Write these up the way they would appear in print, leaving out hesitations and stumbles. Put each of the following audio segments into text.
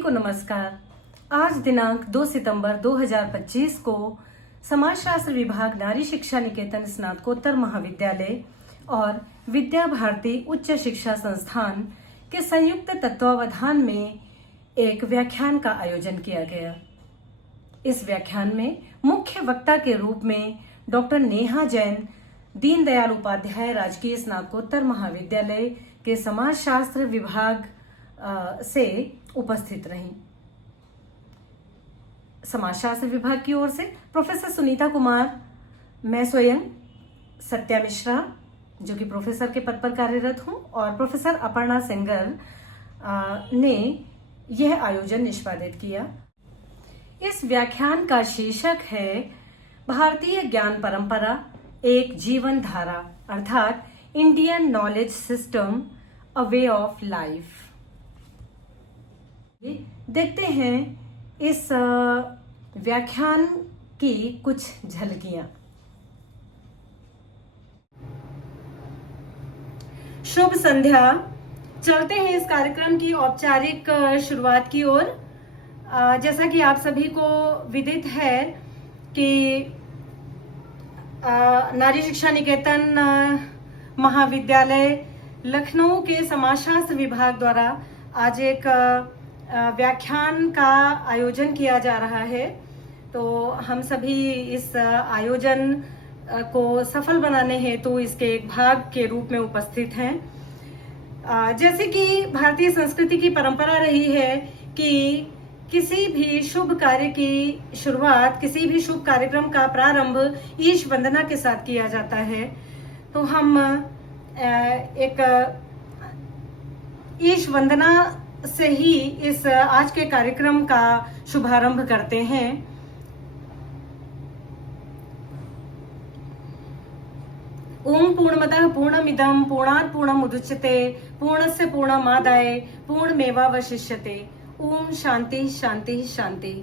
को नमस्कार। आज दिनांक 2 सितंबर 2025 को समाजशास्त्र विभाग नारी शिक्षा निकेतन स्नातकोत्तर महाविद्यालय और विद्या भारती उच्च शिक्षा संस्थान के संयुक्त तत्वावधान में एक व्याख्यान का आयोजन किया गया। इस व्याख्यान में मुख्य वक्ता के रूप में डॉक्टर नेहा जैन दीनदयाल उपाध्याय राजकीय स्नातकोत्तर महाविद्यालय के समाजशास्त्र विभाग से उपस्थित रहीं। समाजशास्त्र विभाग की ओर से प्रोफेसर सुनीता कुमार, मैं स्वयं सत्या मिश्रा जो कि प्रोफेसर के पद पर कार्यरत हूं, और प्रोफेसर अपर्णा सिंगर ने यह आयोजन निष्पादित किया। इस व्याख्यान का शीर्षक है भारतीय ज्ञान परंपरा एक जीवन धारा, अर्थात Indian knowledge system a way of life. देखते हैं इस व्याख्यान की कुछ झलकियां। शुभ संध्या। चलते हैं इस कार्यक्रम की औपचारिक शुरुआत की ओर। जैसा कि आप सभी को विदित है कि नारी शिक्षा निकेतन महाविद्यालय लखनऊ के समाजशास्त्र विभाग द्वारा आज एक व्याख्यान का आयोजन किया जा रहा है। तो हम सभी इस आयोजन को सफल बनाने हेतु इसके एक भाग के रूप में उपस्थित हैं। जैसे कि भारतीय संस्कृति की परंपरा रही है कि किसी भी शुभ कार्य की शुरुआत, किसी भी शुभ कार्यक्रम का प्रारंभ ईश वंदना के साथ किया जाता है। तो हम एक ईश वंदना से ही इस आज के कार्यक्रम का शुभारंभ करते हैं। ओम पूर्णमदः पूर्णमिदं पूर्णात् पूर्णमुदच्यते पूर्णस्य पूर्णमादाय पूर्णमेवावशिष्यते। ओम शांति शांति शांति।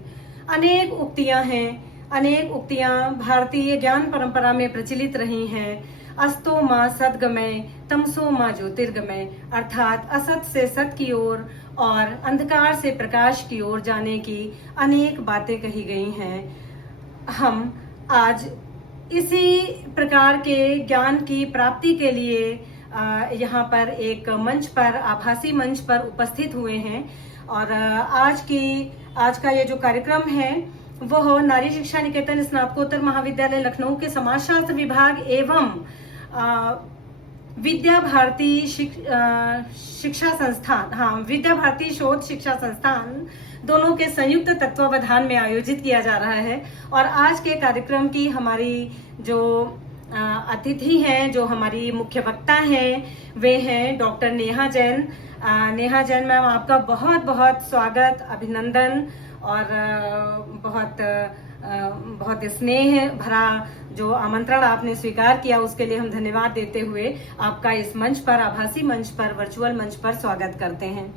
अनेक उक्तियां हैं, अनेक उक्तियां भारतीय ज्ञान परंपरा में प्रचलित रही हैं। अस्तो माँ सद्गमय तमसो माँ ज्योतिर्गमय, अर्थात असत से सत की ओर और अंधकार से प्रकाश की ओर जाने की अनेक बातें कही गई हैं। हम आज इसी प्रकार के ज्ञान की प्राप्ति के लिए यहाँ पर एक मंच पर, आभासी मंच पर उपस्थित हुए हैं। और आज का ये जो कार्यक्रम है वह नारी शिक्षा निकेतन स्नातकोत्तर महाविद्यालय लखनऊ के समाजशास्त्र विभाग एवं विद्या भारती शिक्षा संस्थान, विद्या भारती शोध शिक्षा संस्थान दोनों के संयुक्त तत्वावधान में आयोजित किया जा रहा है। और आज के कार्यक्रम की हमारी जो अतिथि हैं, जो हमारी मुख्य वक्ता हैं, वे हैं डॉक्टर नेहा जैन। नेहा जैन मैम, आपका बहुत बहुत स्वागत, अभिनंदन और बहुत स्नेह भरा जो आमंत्रण आपने स्वीकार किया उसके लिए हम धन्यवाद देते हुए आपका इस मंच पर, आभासी मंच पर, वर्चुअल मंच पर स्वागत करते हैं।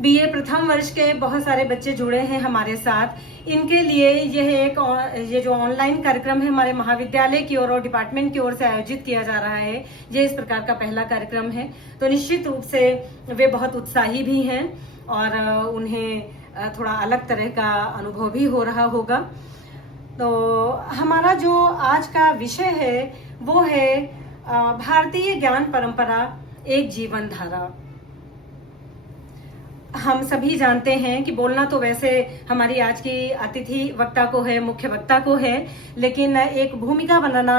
बीए प्रथम वर्ष के बहुत सारे बच्चे जुड़े हैं हमारे साथ। इनके लिए ये जो ऑनलाइन कार्यक्रम है हमारे महाविद्यालय की ओर और डिपार्टमेंट की ओर से आयोजित किया जा रहा है, ये इस प्रकार का पहला कार्यक्रम है। तो निश्चित रूप से वे बहुत उत्साही भी हैं और उन्हें थोड़ा अलग तरह का अनुभव भी हो रहा होगा। तो हमारा जो आज का विषय है वो है भारतीय ज्ञान परंपरा एक जीवन धारा। हम सभी जानते हैं कि बोलना तो वैसे हमारी आज की अतिथि वक्ता को है, मुख्य वक्ता को है, लेकिन एक भूमिका बनाना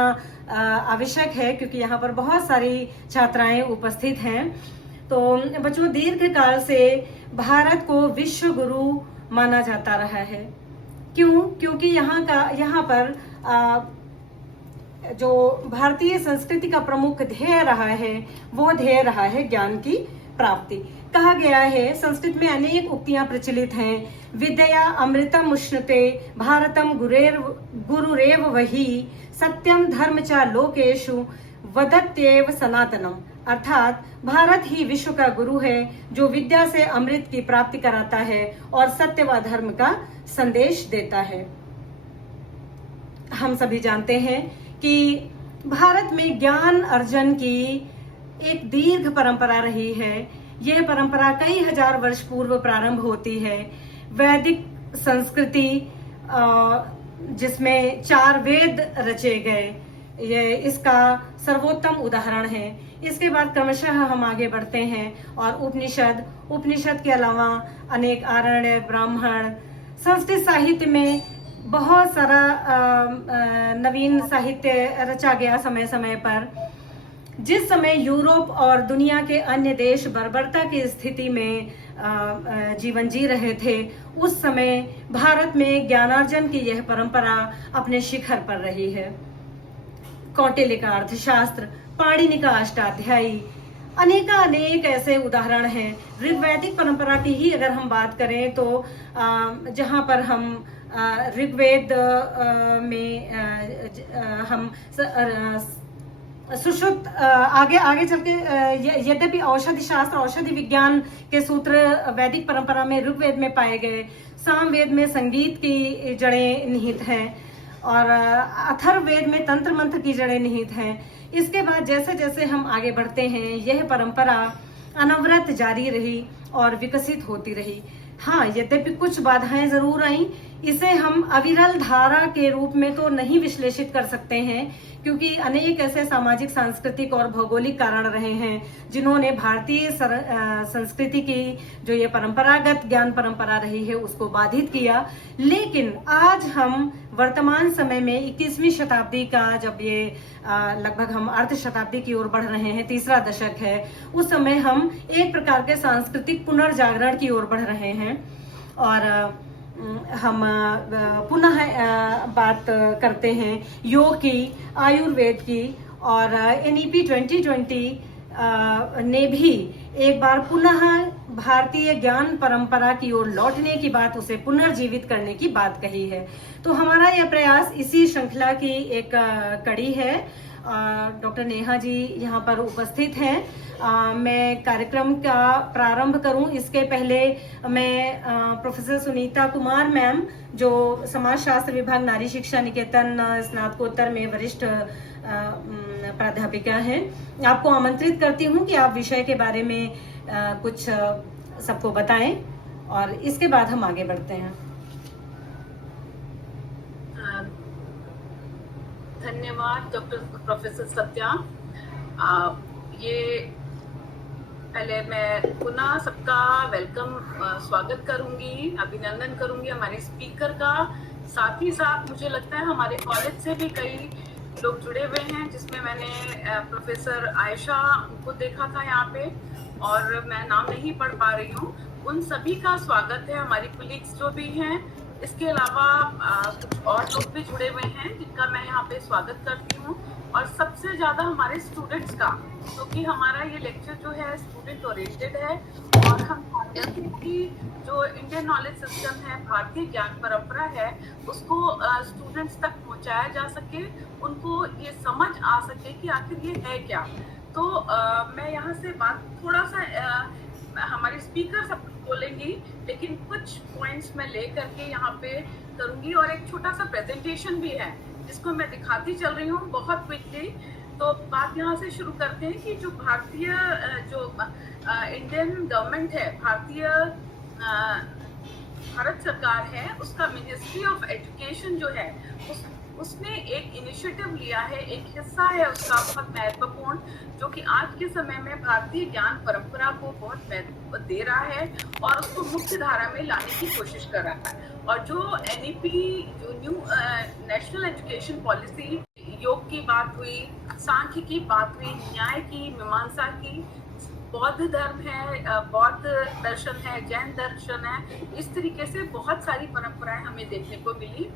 आवश्यक है क्योंकि यहाँ पर बहुत सारी छात्राएं उपस्थित हैं। तो बच्चों, दीर्घ काल से भारत को विश्व गुरु माना जाता रहा है। क्यों? क्योंकि यहाँ पर जो भारतीय संस्कृति का प्रमुख ध्येय रहा है वो ध्येय रहा है ज्ञान की प्राप्ति। कहा गया है, संस्कृत में अनेक उक्तियां प्रचलित हैं। विद्या अमृतम उष्णते भारतम गुरुरेव वही सत्यम धर्म च लोकेषु वदत्येव सनातनम, अर्थात भारत ही विश्व का गुरु है जो विद्या से अमृत की प्राप्ति कराता है और सत्य व धर्म का संदेश देता है। हम सभी जानते हैं कि भारत में ज्ञान अर्जन की एक दीर्घ परंपरा रही है। यह परंपरा कई हजार वर्ष पूर्व प्रारंभ होती है। वैदिक संस्कृति जिसमें 4 वेद रचे गए, ये इसका सर्वोत्तम उदाहरण है। इसके बाद क्रमशः हम आगे बढ़ते हैं और उपनिषद के अलावा अनेक आरण्य, ब्राह्मण, संस्कृत साहित्य में बहुत सारा नवीन साहित्य रचा गया समय समय पर। जिस समय यूरोप और दुनिया के अन्य देश बर्बरता की स्थिति में जीवन जी रहे थे, उस समय भारत में ज्ञानार्जन की यह परंपरा अपने शिखर पर रही है। कौटिल्य का अर्थशास्त्र, पाणिनि का अष्टाध्यायी, अनेक ऐसे उदाहरण हैं। ऋग्वैदिक परंपरा की ही अगर हम बात करें तो जहां पर हम ऋग्वेद में हम सुश्रुत आगे चल के, यद्यपि औषधि शास्त्र, औषधि विज्ञान के सूत्र वैदिक परंपरा में ऋग्वेद में पाए गए, सामवेद में संगीत की जड़ें निहित हैं और अथर्ववेद में तंत्र मंत्र की जड़ें निहित हैं। इसके बाद जैसे जैसे हम आगे बढ़ते हैं, यह परंपरा अनवरत जारी रही और विकसित होती रही। हाँ, यद्यपि कुछ बाधाएं जरूर आईं, इसे हम अविरल धारा के रूप में तो नहीं विश्लेषित कर सकते हैं, क्योंकि अनेक ऐसे सामाजिक, सांस्कृतिक और भौगोलिक कारण रहे हैं जिन्होंने भारतीय संस्कृति की जो ये परंपरागत ज्ञान परंपरा रही है उसको बाधित किया। लेकिन आज हम वर्तमान समय में 21वीं शताब्दी का, जब ये लगभग हम अर्ध शताब्दी की ओर बढ़ रहे हैं, तीसरा दशक है, उस समय हम एक प्रकार के सांस्कृतिक पुनर्जागरण की ओर बढ़ रहे हैं और हम पुनः बात करते हैं योग की, आयुर्वेद की, और NEP 2020 ने भी एक बार पुनः भारतीय ज्ञान परंपरा की ओर लौटने की बात, उसे पुनर्जीवित करने की बात कही है। तो हमारा यह प्रयास इसी श्रृंखला की एक कड़ी है। डॉक्टर नेहा जी यहाँ पर उपस्थित हैं। मैं कार्यक्रम का प्रारंभ करूं इसके पहले मैं प्रोफेसर सुनीता कुमार मैम, जो समाजशास्त्र विभाग नारी शिक्षा निकेतन स्नातकोत्तर में वरिष्ठ प्राध्यापिका हैं, आपको आमंत्रित करती हूं कि आप विषय के बारे में कुछ सबको बताएं और इसके बाद हम आगे बढ़ते हैं। धन्यवाद डॉक्टर प्रोफेसर सत्या। ये पहले मैं पुनः सबका वेलकम, स्वागत करूंगी, अभिनंदन करूंगी हमारे स्पीकर का। साथ ही साथ मुझे लगता है हमारे कॉलेज से भी कई लोग जुड़े हुए हैं, जिसमें मैंने प्रोफेसर आयशा को देखा था यहाँ पे, और मैं नाम नहीं पढ़ पा रही हूँ। उन सभी का स्वागत है, हमारी कोलीग्स जो भी हैं। इसके अलावा कुछ और लोग भी जुड़े हुए हैं जिनका मैं यहाँ पे स्वागत करती हूँ, और सबसे ज्यादा हमारे स्टूडेंट्स का, क्योंकि हमारा ये लेक्चर जो है स्टूडेंट ओरिएंटेड है और हम चाहते हैं कि जो इंडियन नॉलेज सिस्टम है, भारतीय ज्ञान परंपरा है, उसको स्टूडेंट्स तक पहुँचाया जा सके, उनको ये समझ आ सके कि आखिर ये है क्या। तो मैं यहाँ से बात थोड़ा सा हमारे स्पीकर सब बोलेंगी, लेकिन कुछ पॉइंट्स मैं ले करके यहाँ पे करूंगी, और एक छोटा सा प्रेजेंटेशन भी है जिसको मैं दिखाती चल रही हूँ बहुत क्विकली। तो बात यहाँ से शुरू करते हैं कि जो भारतीय जो इंडियन गवर्नमेंट है, भारत सरकार है, उसका मिनिस्ट्री ऑफ एजुकेशन जो है उसने एक इनिशिएटिव लिया है, एक हिस्सा है उसका बहुत महत्वपूर्ण, जो कि आज के समय में भारतीय ज्ञान परंपरा को बहुत महत्व दे रहा है और उसको मुख्य धारा में लाने की कोशिश कर रहा है। और जो NEP, जो न्यू नेशनल एजुकेशन पॉलिसी, योग की बात हुई, सांख्य की बात हुई, न्याय की, मीमांसा की, बौद्ध धर्म है, बौद्ध दर्शन है, जैन दर्शन है, इस तरीके से बहुत सारी परंपराएं हमें देखने को मिली।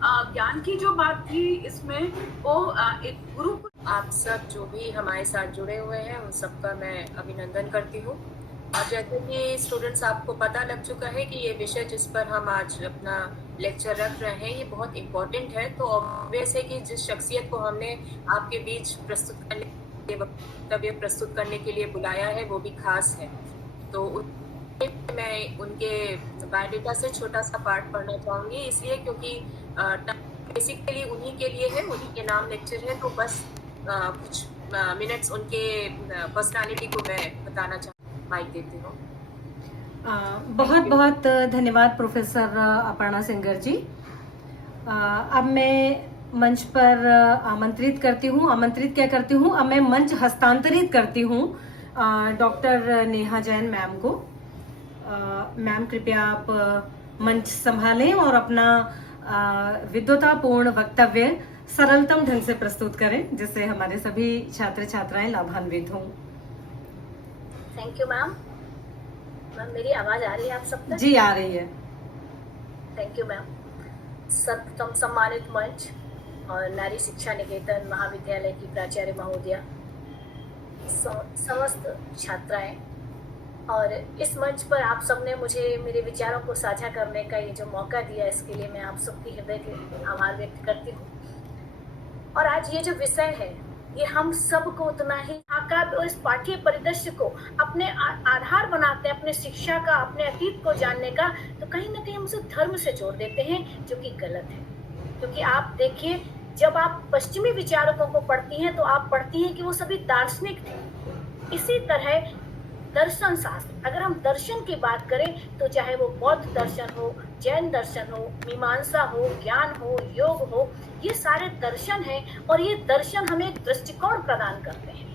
ज्ञान की जो बात थी इसमें वो एक गुरु, आप सब जो भी हमारे साथ जुड़े हुए हैं उन सबका मैं अभिनंदन करती हूँ। और जैसे कि स्टूडेंट्स, आपको पता लग चुका है कि ये विषय जिस पर हम आज अपना लेक्चर रख रहे हैं ये बहुत इम्पोर्टेंट है। तो ऑब्वियस है कि जिस शख्सियत को हमने आपके बीच वक्तव्य प्रस्तुत करने के लिए बुलाया है वो भी खास है। तो मैं उनके बायोडाटा से छोटा सा पार्ट पढ़ना चाहूँगी, इसलिए क्योंकि बेसिकली उन्हीं के लिए है, उन्हीं के नाम लेक्चर है, तो बस कुछ मिनट्स उनके पर्सनालिटी को मैं बताना चाहूँगी। माइक देती हूँ। बहुत बहुत धन्यवाद प्रोफेसर अपर्णा सिंगर जी। अब मैं मंच पर आमंत्रित क्या करती हूँ, अब मैं मंच हस्तांतरित करती हूँ डॉक्टर नेहा जैन मैम को। मैम कृपया आप मंच संभालें और अपना विद्वतापूर्ण वक्तव्य सरलतम ढंग से प्रस्तुत करें, जिससे हमारे सभी छात्र छात्राएं लाभान्वित हों। Thank you ma'am. मैम मेरी आवाज आ रही है आप सब तक? जी आ रही है। Thank you ma'am. सर्वप्रथम सम्मानित मंच और नारी शिक्षा निकेतन महाविद्यालय की प्राचार्य महोदया, समस्त छात्राएं और इस मंच पर आप सबने मुझे मेरे विचारों को साझा करने का ये जो मौका दिया, इसके लिए मैं आप सबकी हृदय के आभार व्यक्त करती हूँ। और आज ये जो विषय है ये हम सबको उतना ही आकाब और इस पाठ्य परिदृश्य को अपने आधार बनाते हैं, अपने शिक्षा का, अपने अतीत को जानने का, तो कहीं ना कहीं हम उसे धर्म से जोड़ देते हैं, जो कि गलत है। क्योंकि आप देखिए, जब आप पश्चिमी विचारकों को पढ़ती हैं तो आप पढ़ती हैं कि वो सभी दार्शनिक थे। इसी तरह दर्शन शास्त्र, अगर हम दर्शन की बात करें तो चाहे वो बौद्ध दर्शन हो, जैन दर्शन हो, मीमांसा हो, ज्ञान हो, योग हो, ये सारे दर्शन हैं और ये दर्शन हमें एक दृष्टिकोण प्रदान करते हैं।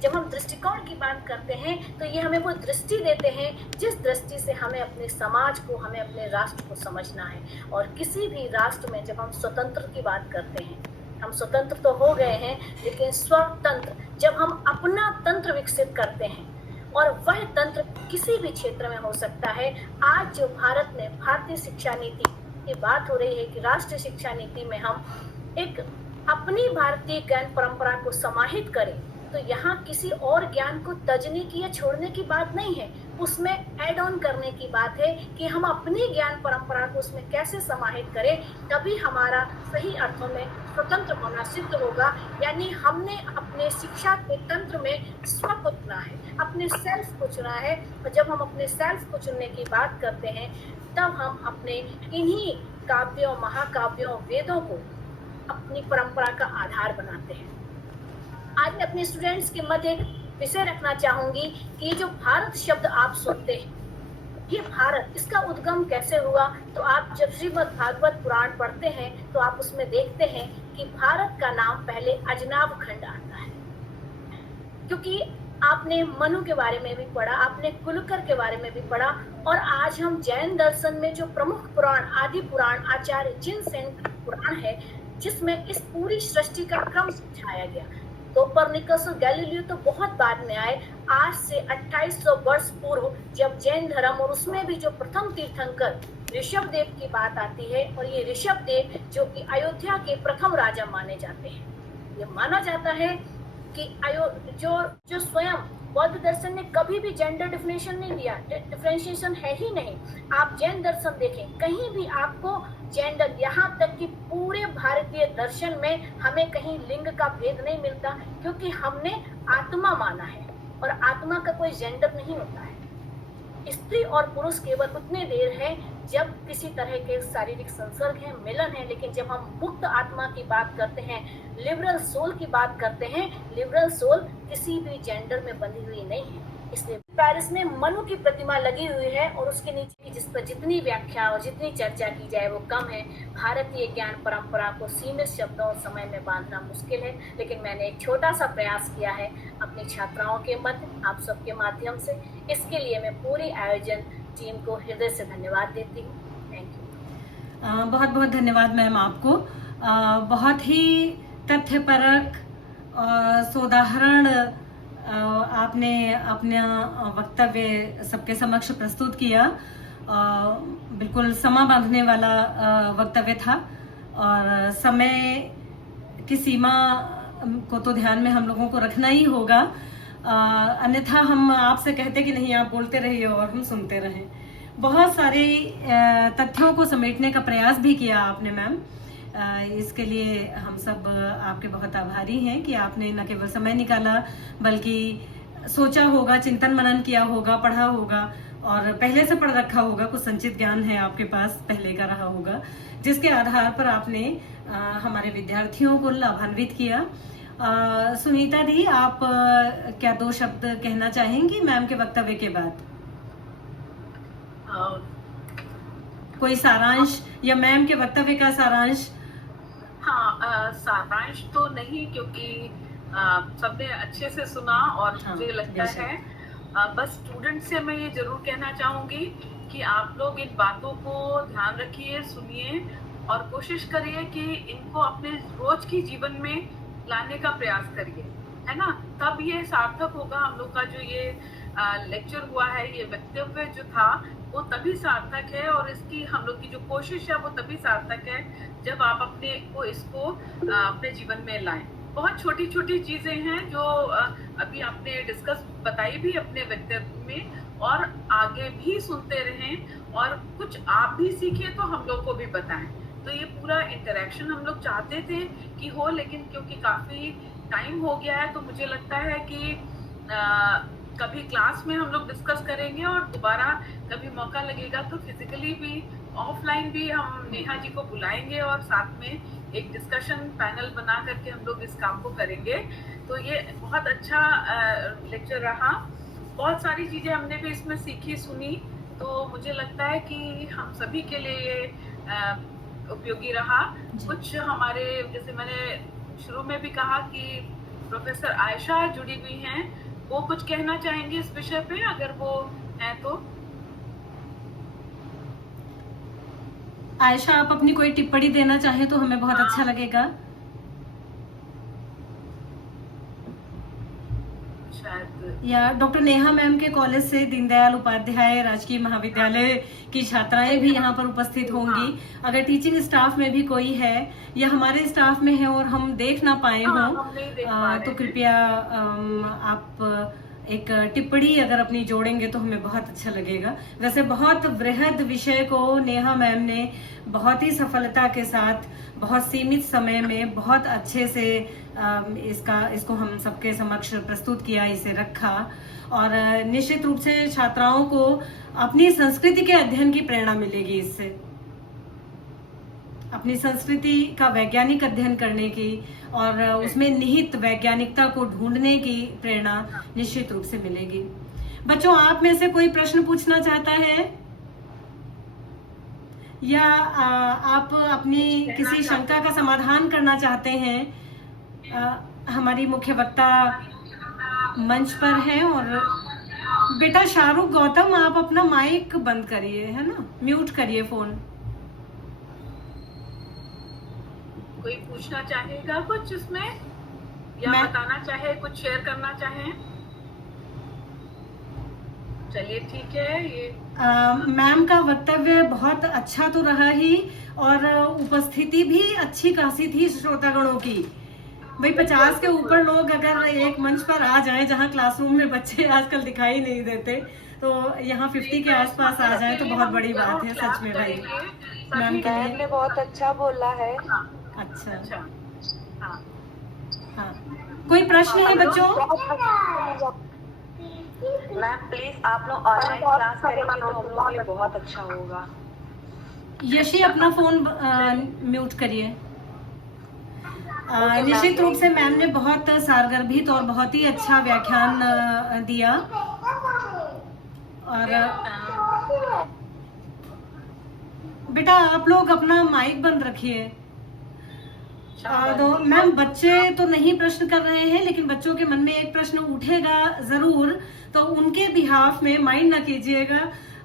जब हम दृष्टिकोण की बात करते हैं तो ये हमें वो दृष्टि देते हैं जिस दृष्टि से हमें अपने समाज को, हमें अपने राष्ट्र को समझना है। और किसी भी राष्ट्र में जब हम स्वतंत्र की बात करते हैं, हम स्वतंत्र तो हो गए हैं, लेकिन स्वतंत्र जब हम अपना तंत्र विकसित करते हैं, और वह तंत्र किसी भी क्षेत्र में हो सकता है। आज जो भारत में भारतीय शिक्षा नीति की बात हो रही है कि राष्ट्रीय शिक्षा नीति में हम एक अपनी भारतीय ज्ञान परंपरा को समाहित करें, तो यहाँ किसी और ज्ञान को तजने की या छोड़ने की बात नहीं है, उसमें ऐड ऑन करने की बात है कि हम अपनी ज्ञान परंपरा को उसमें कैसे समाहित करें, तभी हमारा सही अर्थों में स्वतंत्र होना सिद्ध होगा। यानी हमने अपने शिक्षा के तंत्र में स्व को चुना है, अपने सेल्फ को चुना है। और जब हम अपने सेल्फ को चुनने की बात करते हैं, तब हम अपने इन्हीं काव्यों, महाकाव्यों, वेदों को अपनी परंपरा का आधार बनाते हैं। आज मैं अपने स्टूडेंट्स के मध्य एक विषय रखना चाहूंगी कि ये जो भारत शब्द आप सुनते हैं, ये भारत, इसका उद्गम कैसे हुआ। तो आप जब श्रीमद् भागवत पुराण पढ़ते हैं तो आप उसमें देखते हैं कि भारत का नाम पहले अजनाभ खंड आता है, क्योंकि आपने मनु के बारे में भी पढ़ा, आपने कुलकर के बारे में भी पढ़ा। और आज हम जैन दर्शन में जो प्रमुख पुराण, आदि पुराण, आचार्य जिनसेन पुराण है, जिसमें इस पूरी सृष्टि का क्रम समझाया गया। कोपरनिकस और गैलीलियो तो बहुत बाद में आए। आज से 2800 वर्ष पूर्व जब जैन धर्म और उसमें भी जो प्रथम तीर्थंकर ऋषभ देव की बात आती है, और ये ऋषभ देव जो कि अयोध्या के प्रथम राजा माने जाते हैं, ये माना जाता है कि जो स्वयं बौद्ध दर्शन ने कभी भी जेंडर डिफिनेशन नहीं दिया, डिफरेंशिएशन है ही नहीं। आप जैन दर्शन देखें, कहीं भी आपको जेंडर, यहाँ तक कि पूरे भारतीय दर्शन में हमें कहीं लिंग का भेद नहीं मिलता, क्योंकि हमने आत्मा माना है और आत्मा का कोई जेंडर नहीं होता है। स्त्री और पुरुष केवल उतने देर है जब किसी तरह के शारीरिक संसर्ग है, मिलन है, लेकिन जब हम मुक्त आत्मा की बात करते हैं, लिबरल सोल की बात करते हैं, लिबरल सोल किसी भी जेंडर में बंधी हुई नहीं है। इसलिए पेरिस में मनु की प्रतिमा लगी हुई है और उसके नीचे की जिस पर जितनी व्याख्या और जितनी चर्चा की जाए वो कम है। भारतीय ज्ञान परंपरा को सीमित शब्दों और समय में बांधना मुश्किल है, लेकिन मैंने एक छोटा सा प्रयास किया है अपनी छात्राओं के मध्य, आप सबके माध्यम से। इसके लिए मैं पूरी आयोजन टीम को हृदय से धन्यवाद देती हूँ। Thank you. बहुत बहुत धन्यवाद मैम आपको। बहुत ही तथ्यपरक सोदाहरण आपने अपना वक्तव्य सबके समक्ष प्रस्तुत किया। बिल्कुल समा बांधने वाला वक्तव्य था, और समय की सीमा को तो ध्यान में हम लोगों को रखना ही होगा, अन्यथा हम आपसे कहते कि नहीं आप बोलते रहिए और हम सुनते रहें। बहुत सारे तथ्यों को समेटने का प्रयास भी किया आपने मैम, इसके लिए हम सब आपके बहुत आभारी हैं कि आपने न केवल समय निकाला बल्कि सोचा होगा, चिंतन मनन किया होगा, पढ़ा होगा और पहले से पढ़ रखा होगा, कुछ संचित ज्ञान है आपके पास पहले का रहा होगा, जिसके आधार पर आपने हमारे विद्यार्थियों को लाभान्वित किया। सुनीता दी, आप क्या 2 शब्द कहना चाहेंगी मैम के वक्तव्य के बाद? कोई सारांश या मैम के वक्तव्य का सारांश? हाँ, सारांश तो नहीं, क्योंकि सबने अच्छे से सुना और हाँ, मुझे लगता बेशक। है बस स्टूडेंट से मैं ये जरूर कहना चाहूंगी कि आप लोग इन बातों को ध्यान रखिए, सुनिए और कोशिश करिए कि इनको अपने रोज की जीवन में लाने का प्रयास करिए, है ना। तब ये सार्थक होगा। हम लोग का जो ये लेक्चर हुआ है, ये वक्तव्य जो था वो तभी सार्थक है, और इसकी हम लोग की जो कोशिश है वो तभी सार्थक है जब आप अपने को इसको अपने जीवन में लाएं। बहुत छोटी छोटी चीजें हैं जो अभी आपने डिस्कस बताई भी अपने वक्तव्य में, और आगे भी सुनते रहें और कुछ आप भी सीखें तो हम लोग को भी बताएं। तो ये पूरा इंटरेक्शन हम लोग चाहते थे कि हो, लेकिन क्योंकि काफी टाइम हो गया है तो मुझे लगता है कि कभी क्लास में हम लोग डिस्कस करेंगे और दोबारा कभी मौका लगेगा तो फिजिकली भी, ऑफलाइन भी हम नेहा जी को बुलाएंगे और साथ में एक डिस्कशन पैनल बना करके हम लोग इस काम को करेंगे। तो ये बहुत अच्छा लेक्चर रहा। बहुत सारी चीजें हमने भी इसमें सीखी, सुनी, तो मुझे लगता है कि हम सभी के लिए ये उपयोगी रहा। कुछ हमारे, जैसे मैंने शुरू में भी कहा कि प्रोफेसर आयशा जुड़ी हुई हैं, वो कुछ कहना चाहेंगे इस विषय पे, अगर वो हैं तो। आयशा, आप अपनी कोई टिप्पणी देना चाहें तो हमें बहुत अच्छा लगेगा। शायद या डॉक्टर नेहा मैम के कॉलेज से दीनदयाल उपाध्याय राजकीय महाविद्यालय की छात्राएं भी यहाँ पर उपस्थित होंगी। अगर टीचिंग स्टाफ में भी कोई है या हमारे स्टाफ में है और हम देख ना पाए हाँ, हों हम नहीं देख पा रहे तो हैं। कृपया आप एक टिप्पणी अगर अपनी जोड़ेंगे तो हमें बहुत अच्छा लगेगा। वैसे बहुत बृहद विषय को नेहा मैम ने बहुत ही सफलता के साथ, बहुत सीमित समय में बहुत अच्छे से इसको हम सबके समक्ष प्रस्तुत किया, इसे रखा, और निश्चित रूप से छात्राओं को अपनी संस्कृति के अध्ययन की प्रेरणा मिलेगी इससे, अपनी संस्कृति का वैज्ञानिक अध्ययन करने की और उसमें निहित वैज्ञानिकता को ढूंढने की प्रेरणा निश्चित रूप से मिलेगी। बच्चों, आप में से कोई प्रश्न पूछना चाहता है या आप अपनी किसी शंका का समाधान करना चाहते हैं? हमारी मुख्य वक्ता मंच पर हैं। और बेटा शाहरुख गौतम, आप अपना माइक बंद करिए, है ना, म्यूट करिए फोन। कोई पूछना चाहेगा कुछ इसमें, या मैं- बताना चाहे, कुछ शेयर करना चाहे? चलिए ठीक है। ये मैम का वक्तव्य बहुत अच्छा तो रहा ही, और उपस्थिति भी अच्छी खासी थी श्रोतागणों की। भाई 50 के ऊपर लोग अगर एक मंच पर आ जाएं जहां क्लासरूम में बच्चे आजकल दिखाई नहीं देते, तो यहाँ 50 के आसपास आ जाएं तो बहुत बड़ी बात है सच में भाई। मैम के मैम लिए ने बहुत अच्छा बोला है। अच्छा। अच्छा, हाँ। हाँ, कोई प्रश्न है बच्चों? मैम प्लीज आप लोग ऑनलाइन क्लास करेंगे तो हम लोग के लिए बहुत अच्छा होगा। यशी, अपना फोन म्यूट करिए। निश्चित रूप से मैम ने बहुत सारगर्भित और बहुत ही अच्छा व्याख्यान दिया। और बेटा आप लोग अपना माइक बंद रखिए। तो मैम, बच्चे तो नहीं प्रश्न कर रहे हैं, लेकिन बच्चों के मन में एक प्रश्न उठेगा जरूर, तो उनके बिहाफ में माइंड ना कीजिएगा,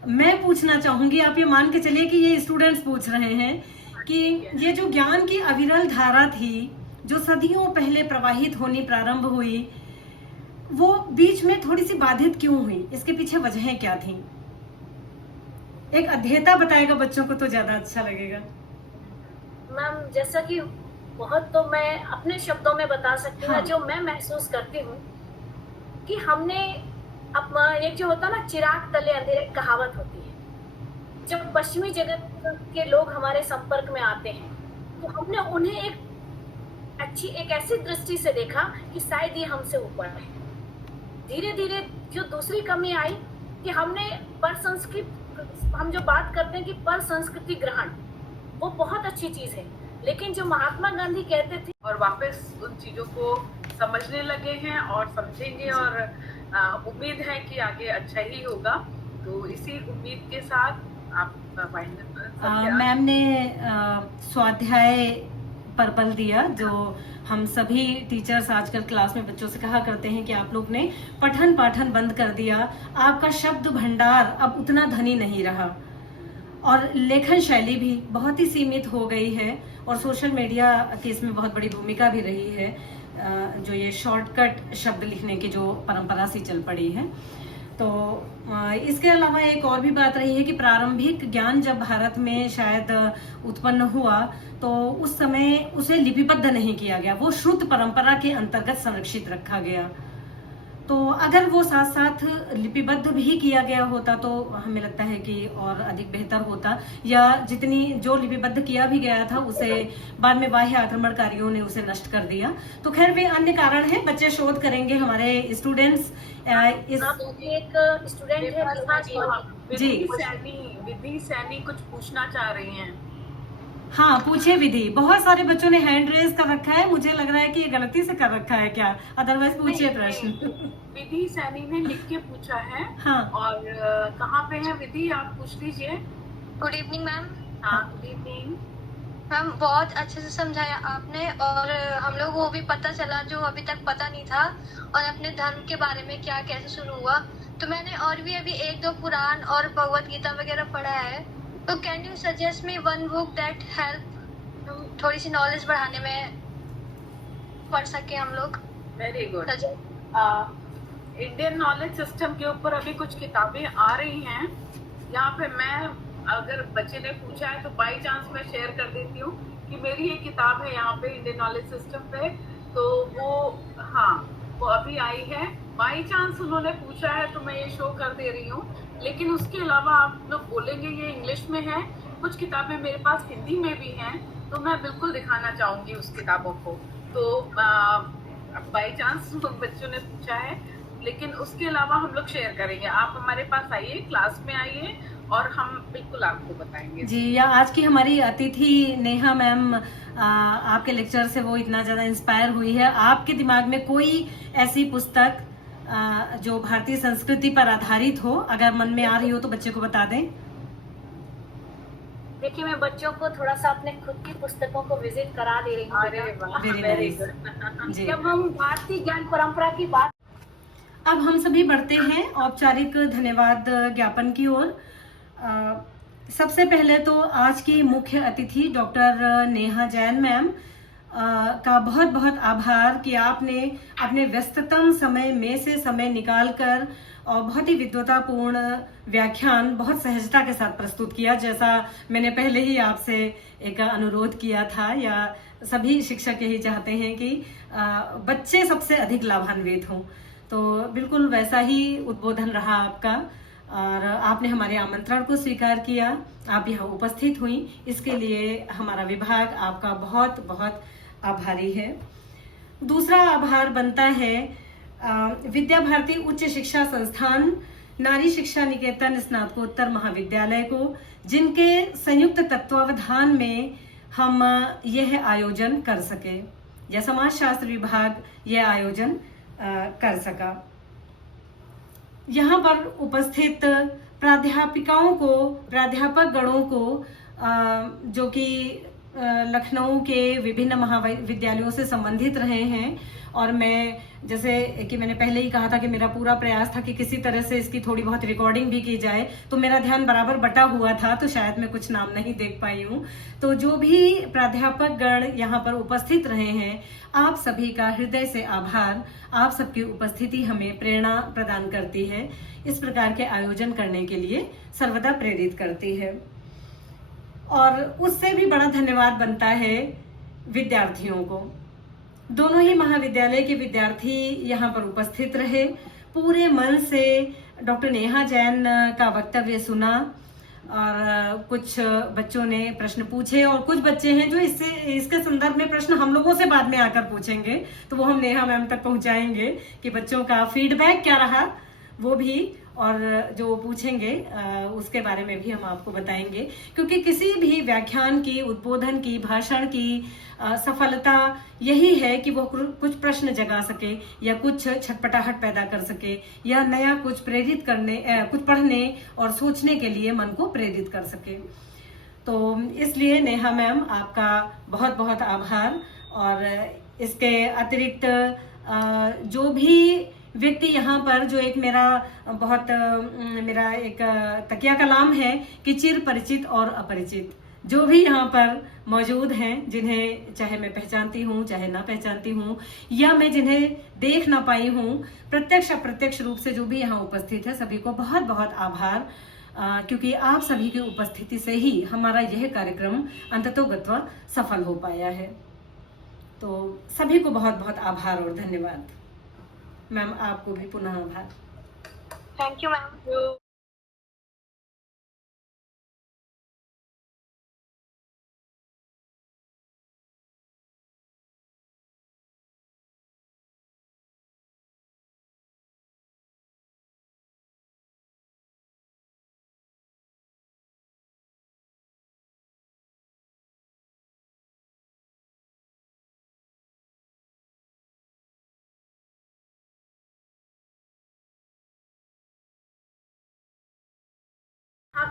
मैं पूछना चाहूंगी। आप ये मान के चलिए कि ये स्टूडेंट्स पूछ रहे हैं कि ये जो ज्ञान की अविरल धारा थी, जो सदियों पहले प्रवाहित होनी प्रारंभ हुई, वो बीच में थोड़ी सी बाधित क्यों हुई? इसके पीछे वजहें क्या थी? एक अध्येता बताएगा बच्चों को तो ज्यादा अच्छा लगेगा। मैम, जैसा कि बहुत तो मैं अपने शब्दों में बता सकती हूँ, हाँ। जो मैं महसूस करती हूँ कि हमने अपना एक जो होता है ना, चिराग तले अंधेरे कहावत होती है। जब पश्चिमी जगत के लोग हमारे संपर्क में आते हैं तो हमने उन्हें एक ऐसी दृष्टि से देखा कि शायद ये हमसे ऊपर है। धीरे धीरे जो दूसरी कमी आई कि हमने हम जो बात करते हैं कि पर संस्कृति ग्रहण, वो बहुत अच्छी चीज है, लेकिन जो महात्मा गांधी कहते थे, और वापस उन चीजों को समझने लगे हैं और समझेंगे, और उम्मीद है कि आगे अच्छा ही होगा। तो इसी उम्मीद के साथ आप मैम ने स्वाध्याय पर बल दिया, जो हम सभी टीचर्स आजकल क्लास में बच्चों से कहा करते हैं कि आप लोग ने पठन पाठन बंद कर दिया, आपका शब्द भंडार अब उतना धनी नहीं रहा और लेखन शैली भी बहुत ही सीमित हो गई है, और सोशल मीडिया की इसमें बहुत बड़ी भूमिका भी रही है, जो ये शॉर्टकट शब्द लिखने की जो परंपरा सी चल पड़ी है। तो इसके अलावा एक और भी बात रही है कि प्रारंभिक ज्ञान जब भारत में शायद उत्पन्न हुआ तो उस समय उसे लिपिबद्ध नहीं किया गया, वो श्रुत परंपरा के अंतर्गत संरक्षित रखा गया। तो अगर वो साथ साथ लिपिबद्ध भी किया गया होता तो हमें लगता है कि और अधिक बेहतर होता, या जितनी जो लिपिबद्ध किया भी गया था उसे बाद में बाह्य आक्रमणकारियों ने उसे नष्ट कर दिया। तो खैर वे अन्य कारण हैं, बच्चे शोध करेंगे, हमारे स्टूडेंट्स इस एक स्टूडेंट है जी विधि सैनी कुछ पूछना चाह रही हैं। हाँ पूछे विधि, बहुत सारे बच्चों ने हैंड रेज कर रखा है, मुझे लग रहा है कि ये गलती से कर रखा है क्या, अदरवाइज पूछिए प्रश्न। विधि सैनी ने लिख के पूछा है। हाँ और कहाँ पे है विधि, आप पूछ लीजिए। Good evening ma'am. हाँ गुड इवनिंग मैम, बहुत अच्छे से समझाया आपने, और हम लोग को भी पता चला जो अभी तक पता नहीं था, और अपने धर्म के बारे में क्या कैसे शुरू हुआ। तो मैंने और भी अभी 1-2 पुराण और भगवत गीता वगैरह पढ़ा है, तो can you suggest me one book that help थोड़ी सी नॉलेज बढ़ाने में पढ़ सके हम लोग। Very good. Indian knowledge system के ऊपर अभी कुछ किताबें आ रही हैं। यहाँ पे मैं, अगर बच्चे ने पूछा है तो बाई चांस मैं शेयर कर देती हूँ कि मेरी एक किताब है यहाँ पे इंडियन नॉलेज सिस्टम पे, तो वो हाँ वो अभी आई है। बाई चांस उन्होंने पूछा है तो मैं ये शो कर दे रही हूँ, लेकिन उसके अलावा आप लोग बोलेंगे ये इंग्लिश में है, कुछ किताबें मेरे पास हिंदी में भी हैं, तो मैं बिल्कुल दिखाना चाहूंगी उस किताबों को। तो बाई चांस बच्चों ने पूछा है, लेकिन उसके अलावा हम लोग शेयर करेंगे। आप हमारे पास आइए, क्लास में आइए, और हम बिल्कुल आपको बताएंगे। जी, या आज की हमारी अतिथि नेहा मैम, आपके लेक्चर से वो इतना ज्यादा इंस्पायर हुई है, आपके दिमाग में कोई ऐसी पुस्तक जो भारतीय संस्कृति पर आधारित हो, अगर मन में आ रही हो तो बच्चे को बता दें। देखिए, मैं बच्चों को थोड़ा सा अपने खुद की पुस्तकों को विजिट करा दे रही हूँ। Very good. जब हम भारतीय ज्ञान परंपरा की बात, अब हम सभी बढ़ते हैं औपचारिक धन्यवाद ज्ञापन की ओर। सबसे पहले तो आज की मुख्य अतिथि डॉक्टर नेहा जैन मैम का बहुत बहुत आभार कि आपने अपने व्यस्ततम समय में से समय निकालकर और बहुत ही विद्वतापूर्ण व्याख्यान बहुत सहजता के साथ प्रस्तुत किया, जैसा मैंने पहले ही आपसे एक अनुरोध किया था, या सभी शिक्षक यही चाहते हैं कि बच्चे सबसे अधिक लाभान्वित हों। तो बिल्कुल वैसा ही उद्बोधन रहा आपका, और आपने हमारे आमंत्रण को स्वीकार किया, आप यहाँ उपस्थित हुई, इसके लिए हमारा विभाग आपका बहुत बहुत आभारी है। दूसरा आभार बनता है विद्या भारती उच्च शिक्षा संस्थान नारी शिक्षा निकेतन स्नातकोत्तर महाविद्यालय को, जिनके संयुक्त तत्वावधान में हम यह आयोजन कर सके, या समाज शास्त्र विभाग यह आयोजन कर सका। यहाँ पर उपस्थित प्राध्यापिकाओं को, प्राध्यापक गणों को, जो कि लखनऊ के विभिन्न महाविद्यालयों से संबंधित रहे हैं, और मैं जैसे कि मैंने पहले ही कहा था कि मेरा पूरा प्रयास था कि किसी तरह से इसकी थोड़ी बहुत रिकॉर्डिंग भी की जाए, तो मेरा ध्यान बराबर बटा हुआ था, तो शायद मैं कुछ नाम नहीं देख पाई हूँ। तो जो भी प्राध्यापक गण यहाँ पर उपस्थित रहे हैं, आप सभी का हृदय से आभार। आप सबकी उपस्थिति हमें प्रेरणा प्रदान करती है, इस प्रकार के आयोजन करने के लिए सर्वदा प्रेरित करती है। और उससे भी बड़ा धन्यवाद बनता है विद्यार्थियों को। दोनों ही महाविद्यालय के विद्यार्थी यहाँ पर उपस्थित रहे, पूरे मन से डॉक्टर नेहा जैन का वक्तव्य सुना, और कुछ बच्चों ने प्रश्न पूछे, और कुछ बच्चे हैं जो इसके संदर्भ में प्रश्न हम लोगों से बाद में आकर पूछेंगे, तो वो हम नेहा मैम तक पहुंचाएंगे कि बच्चों का फीडबैक क्या रहा, वो भी और जो पूछेंगे उसके बारे में भी हम आपको बताएंगे, क्योंकि किसी भी व्याख्यान की, उद्बोधन की, भाषण की सफलता यही है कि वो कुछ प्रश्न जगा सके या कुछ छटपटाहट पैदा कर सके या नया कुछ प्रेरित करने, कुछ पढ़ने और सोचने के लिए मन को प्रेरित कर सके। तो इसलिए नेहा मैम आपका बहुत बहुत आभार। और इसके अतिरिक्त जो भी व्यक्ति यहाँ पर, जो एक मेरा एक तकिया कलाम है कि चिर परिचित और अपरिचित, जो भी यहाँ पर मौजूद हैं, जिन्हें चाहे मैं पहचानती हूँ चाहे ना पहचानती हूँ, या मैं जिन्हें देख ना पाई हूँ, प्रत्यक्ष अप्रत्यक्ष रूप से जो भी यहाँ उपस्थित है, सभी को बहुत बहुत आभार, क्योंकि आप सभी की उपस्थिति से ही हमारा यह कार्यक्रम अंततोगत्वा सफल हो पाया है। तो सभी को बहुत बहुत आभार और धन्यवाद। मैम आपको भी पुनः आभार। Thank you ma'am.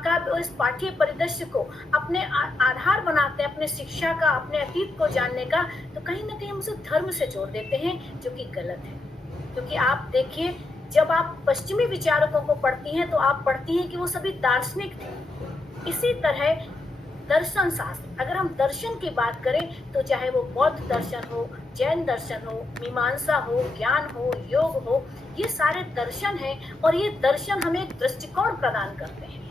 का इस पाठ्य परिदृश्य को अपने आधार बनाते हैं, अपने शिक्षा का, अपने अतीत को जानने का, तो कहीं ना कहीं हम उसे धर्म से जोड़ देते हैं, जो कि गलत है। क्योंकि आप देखिए, जब आप पश्चिमी विचारकों को पढ़ती हैं तो आप पढ़ती हैं कि वो सभी दार्शनिक थे। इसी तरह दर्शन शास्त्र, अगर हम दर्शन की बात करें तो चाहे वो बौद्ध दर्शन हो, जैन दर्शन हो, मीमांसा हो, ज्ञान हो, योग हो, ये सारे दर्शन हैं और ये दर्शन हमें एक दृष्टिकोण प्रदान करते हैं।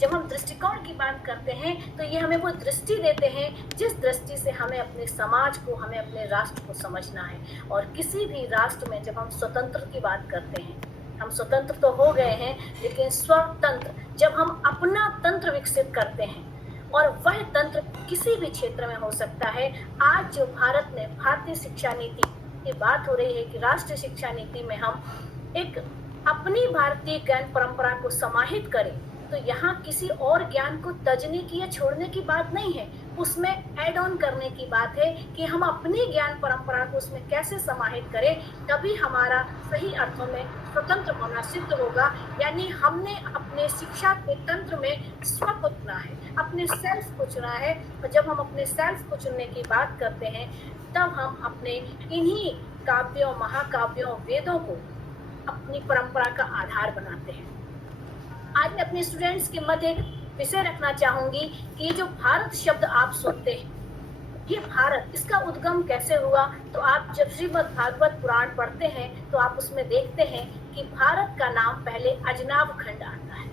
जब हम दृष्टिकोण की बात करते हैं तो ये हमें वो दृष्टि देते हैं जिस दृष्टि से हमें अपने समाज को, हमें अपने राष्ट्र को समझना है। और किसी भी राष्ट्र में जब हम स्वतंत्र की बात करते हैं, हम स्वतंत्र तो हो गए हैं, लेकिन स्वतंत्र जब हम अपना तंत्र विकसित करते हैं, और वह तंत्र किसी भी क्षेत्र में हो सकता है। आज जो भारत में भारतीय शिक्षा नीति की बात हो रही है कि राष्ट्रीय शिक्षा नीति में हम एक अपनी भारतीय ज्ञान परंपरा को समाहित करें, तो यहाँ किसी और ज्ञान को तजने की या छोड़ने की बात नहीं है, उसमें ऐड ऑन करने की बात है कि हम अपनी ज्ञान परंपरा को उसमें कैसे समाहित करें, तभी हमारा सही अर्थों में स्वतंत्र होना सिद्ध होगा। यानी हमने अपने शिक्षा के तंत्र में स्व को चुना है, अपने सेल्फ को चुना है। और जब हम अपने सेल्फ को चुनने की बात करते हैं, तब हम अपने इन्हीं काव्यों, महाकाव्यों, वेदों को अपनी परंपरा का आधार बनाते हैं। आज मैं अपने स्टूडेंट्स के मध्य एक विषय रखना चाहूंगी कि ये जो भारत शब्द आप सुनते हैं, ये भारत, इसका उद्गम कैसे हुआ। तो आप जब श्रीमद् भागवत पुराण पढ़ते हैं तो आप उसमें देखते हैं कि भारत का नाम पहले अजनाभ खंड आता है,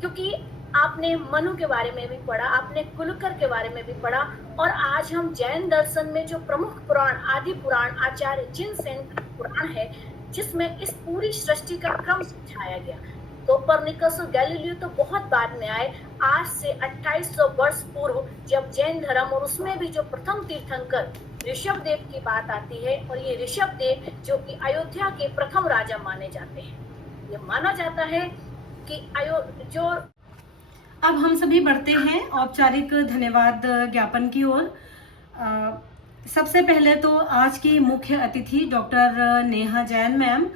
क्योंकि आपने मनु के बारे में भी पढ़ा, आपने कुलकर के बारे में भी पढ़ा, और आज हम जैन दर्शन में जो प्रमुख पुराण, आदि पुराण, आचार्य जिनसेन पुराण है, जिसमें इस पूरी सृष्टि का क्रम समझाया गया। कोपरनिकस और गैलीलियो तो बहुत बाद में आए। आज से 2800 वर्ष पूर्व जब जैन धर्म और उसमें भी जो प्रथम तीर्थंकर ऋषभ देव की बात आती है, और ये ऋषभ देव जो कि अयोध्या के प्रथम राजा माने जाते हैं, ये माना जाता है कि जो अब हम सभी बढ़ते हैं औपचारिक धन्यवाद ज्ञापन की ओर। सबसे पहले तो आज की मुख्य अतिथि डॉक्टर नेहा जैन मैम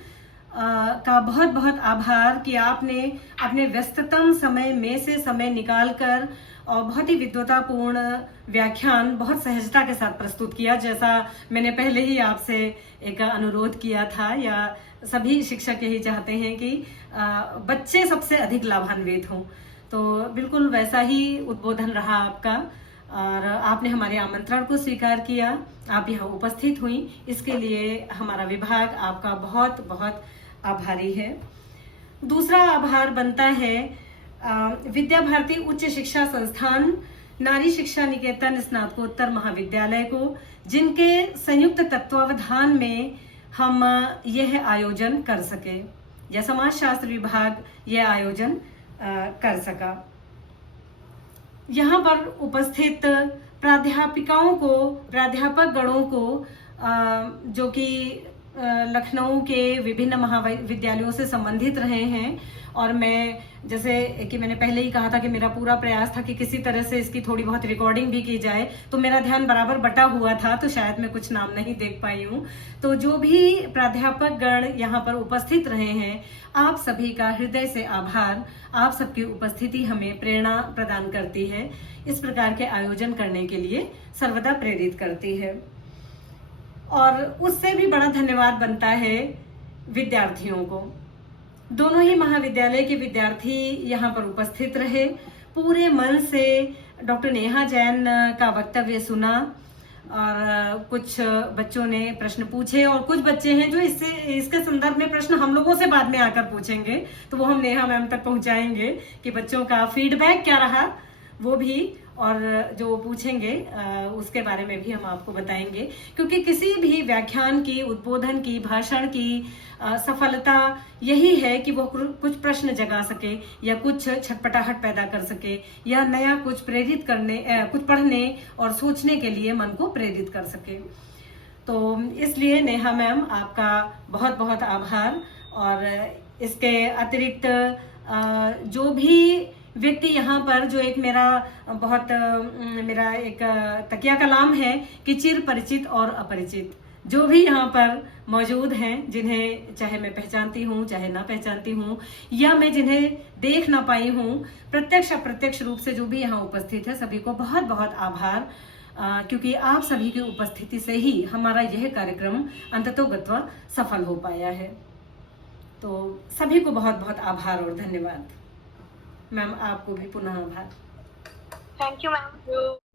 का बहुत बहुत आभार कि आपने अपने व्यस्ततम समय में से समय निकालकर और बहुत ही विद्वतापूर्ण व्याख्यान बहुत सहजता के साथ प्रस्तुत किया, जैसा मैंने पहले ही आपसे एक अनुरोध किया था, या सभी शिक्षक यही चाहते हैं कि बच्चे सबसे अधिक लाभान्वित हों। तो बिल्कुल वैसा ही उद्बोधन रहा आपका, और आपने हमारे आमंत्रण को स्वीकार किया, आप यहाँ उपस्थित हुई, इसके लिए हमारा विभाग आपका बहुत बहुत आभारी है। दूसरा आभार बनता है विद्या भारती उच्च शिक्षा संस्थान, नारी शिक्षा निकेतन स्नातकोत्तर महाविद्यालय को, जिनके संयुक्त तत्वावधान में हम यह आयोजन कर सके, या समाज शास्त्र विभाग यह आयोजन कर सका। यहाँ पर उपस्थित प्राध्यापिकाओं को, प्राध्यापक गणों को, जो कि लखनऊ के विभिन्न महाविद्यालयों से संबंधित रहे हैं और मैं जैसे कि मैंने पहले ही कहा था कि मेरा पूरा प्रयास था कि किसी तरह से इसकी थोड़ी बहुत रिकॉर्डिंग भी की जाए, तो मेरा ध्यान बराबर बटा हुआ था, तो शायद मैं कुछ नाम नहीं देख पाई हूँ। तो जो भी प्राध्यापक गण यहाँ पर उपस्थित रहे हैं, आप सभी का हृदय से आभार। आप सबकी उपस्थिति हमें प्रेरणा प्रदान करती है, इस प्रकार के आयोजन करने के लिए सर्वदा प्रेरित करती है। और उससे भी बड़ा धन्यवाद बनता है विद्यार्थियों को। दोनों ही महाविद्यालय के विद्यार्थी यहाँ पर उपस्थित रहे, पूरे मन से डॉक्टर नेहा जैन का वक्तव्य सुना और कुछ बच्चों ने प्रश्न पूछे और कुछ बच्चे हैं जो इसके संदर्भ में प्रश्न हम लोगों से बाद में आकर पूछेंगे, तो वो हम नेहा मैम तक पहुंचाएंगे कि बच्चों का फीडबैक क्या रहा वो भी, और जो पूछेंगे उसके बारे में भी हम आपको बताएंगे। क्योंकि किसी भी व्याख्यान की, उद्बोधन की, भाषण की सफलता यही है कि वो कुछ प्रश्न जगा सके या कुछ छटपटाहट पैदा कर सके या नया कुछ प्रेरित करने, कुछ पढ़ने और सोचने के लिए मन को प्रेरित कर सके। तो इसलिए नेहा मैम आपका बहुत बहुत आभार। और इसके अतिरिक्त जो भी व्यक्ति यहाँ पर, जो एक मेरा एक तकिया कलाम है कि चिर परिचित और अपरिचित, जो भी यहाँ पर मौजूद हैं, जिन्हें चाहे मैं पहचानती हूँ चाहे ना पहचानती हूँ, या मैं जिन्हें देख ना पाई हूँ, प्रत्यक्ष अप्रत्यक्ष रूप से जो भी यहाँ उपस्थित है, सभी को बहुत बहुत आभार। क्योंकि आप सभी की उपस्थिति से ही हमारा यह कार्यक्रम अंततोगत्वा सफल हो पाया है। तो सभी को बहुत बहुत आभार और धन्यवाद। मैम आपको भी पुनः आभार। Thank you ma'am.